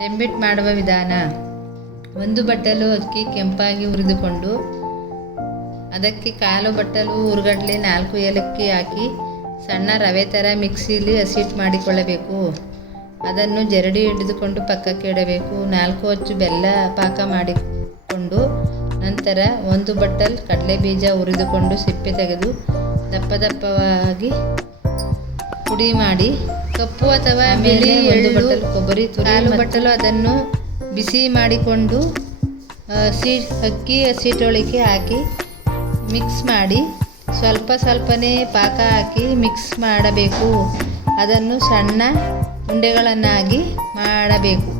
ಟೆಂಬಿಟ್ ಮಾಡುವ ವಿಧಾನ. ಒಂದು ಬಟ್ಟಲು ಅಕ್ಕಿ ಕೆಂಪಾಗಿ ಹುರಿದುಕೊಂಡು ಅದಕ್ಕೆ ಕಾಲು ಬಟ್ಟಲು ಹುರುಗಡ್ಲೆ ನಾಲ್ಕು ಏಲಕ್ಕಿ ಹಾಕಿ ಸಣ್ಣ ರವೆ ಥರ ಮಿಕ್ಸಿಲಿ ಹಸಿಟ್ಟು ಮಾಡಿಕೊಳ್ಳಬೇಕು. ಅದನ್ನು ಜರಡಿ ಹಿಡಿದುಕೊಂಡು ಪಕ್ಕಕ್ಕೆ ಇಡಬೇಕು. ನಾಲ್ಕು ಅಚ್ಚು ಬೆಲ್ಲ ಪಾಕ ಮಾಡಿಕೊಂಡು ನಂತರ ಒಂದು ಬಟ್ಟಲ್ ಕಡಲೆ ಬೀಜ ಹುರಿದುಕೊಂಡು ಸಿಪ್ಪೆ ತೆಗೆದು ದಪ್ಪ ದಪ್ಪವಾಗಿ ಪುಡಿ ಮಾಡಿ ಕಪ್ಪು ಅಥವಾ ಬಿಳಿ ಎಳ್ಳು ಬಟ್ಟಲು ಕೊಬ್ಬರಿ ತುರಿ ಕಾಲು ಬಟ್ಟಲು ಅದನ್ನು ಬಿಸಿ ಮಾಡಿಕೊಂಡು ಹಸಿ ಅಕ್ಕಿ ಹಸಿಟೊಳಿಕೆ ಹಾಕಿ ಮಿಕ್ಸ್ ಮಾಡಿ ಸ್ವಲ್ಪ ಸ್ವಲ್ಪನೇ ಪಾಕ ಹಾಕಿ ಮಿಕ್ಸ್ ಮಾಡಬೇಕು. ಅದನ್ನು ಸಣ್ಣ ಉಂಡೆಗಳನ್ನಾಗಿ ಮಾಡಬೇಕು.